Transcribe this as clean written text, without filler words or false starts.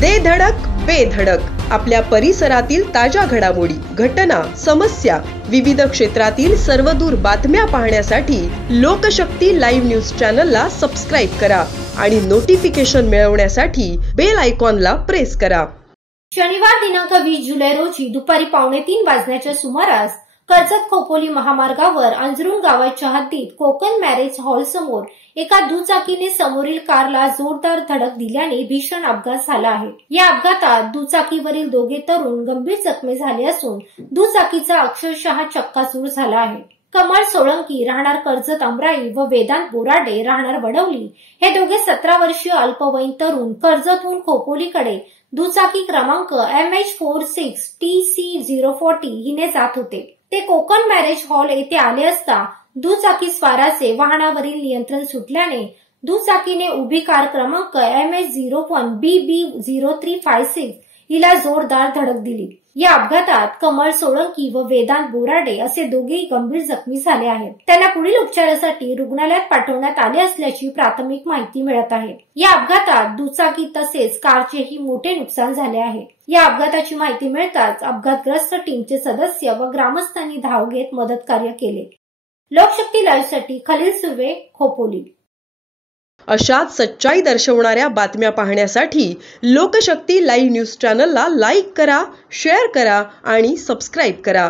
दे धडक बेधडक आपल्या परिसरातील ताज्या घडामोडी, घटना, समस्या, विविध क्षेत्रातील सर्वदूर बातम्या पाहण्यासाठी लोकशक्ती लाईव्ह न्यूज चॅनलला सबस्क्राईब करा आणि नोटिफिकेशन मिळवण्यासाठी बेल आयकॉनला प्रेस करा। शनिवार दिनांक 20 जुलै रोजी दुपारी 2:45 वाजण्याच्या सुमारास कर्जत खोपोली महामार्गावर अंजरुण गावाच्या हद्दीत कोकण मॅरेज हॉल समोर एका दुचाकीने समोरील कारला जोरदार धडक दिल्याने भीषण अपघात झाला आहे। या अपघातात दुचाकीवरील दोघे तरुण गंभीर जखमी झाले असून दुचाकीचा अक्षरशः चक्काचूर झाला आहे। कमळ सोळंकी राहणार कर्जत अमराई व वेदांत बोराडे राहणार वडवली हे दोघे 17 वर्षीय अल्पवयीन तरुण कर्जतहून खोपोलीकडे दुचाकी क्रमांक MH46TC040 हिने जात होते। ते कोकण मॅरेज हॉल येथे आले असता दुचाकी स्वाराचे वाहनावरील नियंत्रण सुटल्याने दुचाकीने उभी कार क्रमांक MH01BB0356 हिला जोरदार धडक दिली। या अपघातात कमळ सोळंकी व वेदांत बोराडे असे दोघेही गंभीर जखमी झाले आहेत। त्यांना पुढील उपचारासाठी रुग्णालयात पाठवण्यात आले असल्याची प्राथमिक माहिती मिळत आहे। या अपघातात दुचाकी तसेच कारचेही मोठे नुकसान झाले आहे। या अपघाताची माहिती मिळताच अपघातग्रस्त टीमचे सदस्य व ग्रामस्थांनी धाव घेत मदत कार्य केले। लोकशक्ती लाईव्ह साठी खलील सुर्वे, खोपोली। अशाच सच्चाई दर्शवणाऱ्या बातम्या पाहण्यासाठी लोकशक्ती लाईव्ह न्यूज चॅनलला लाईक करा, शेअर करा आणि सबस्क्राईब करा।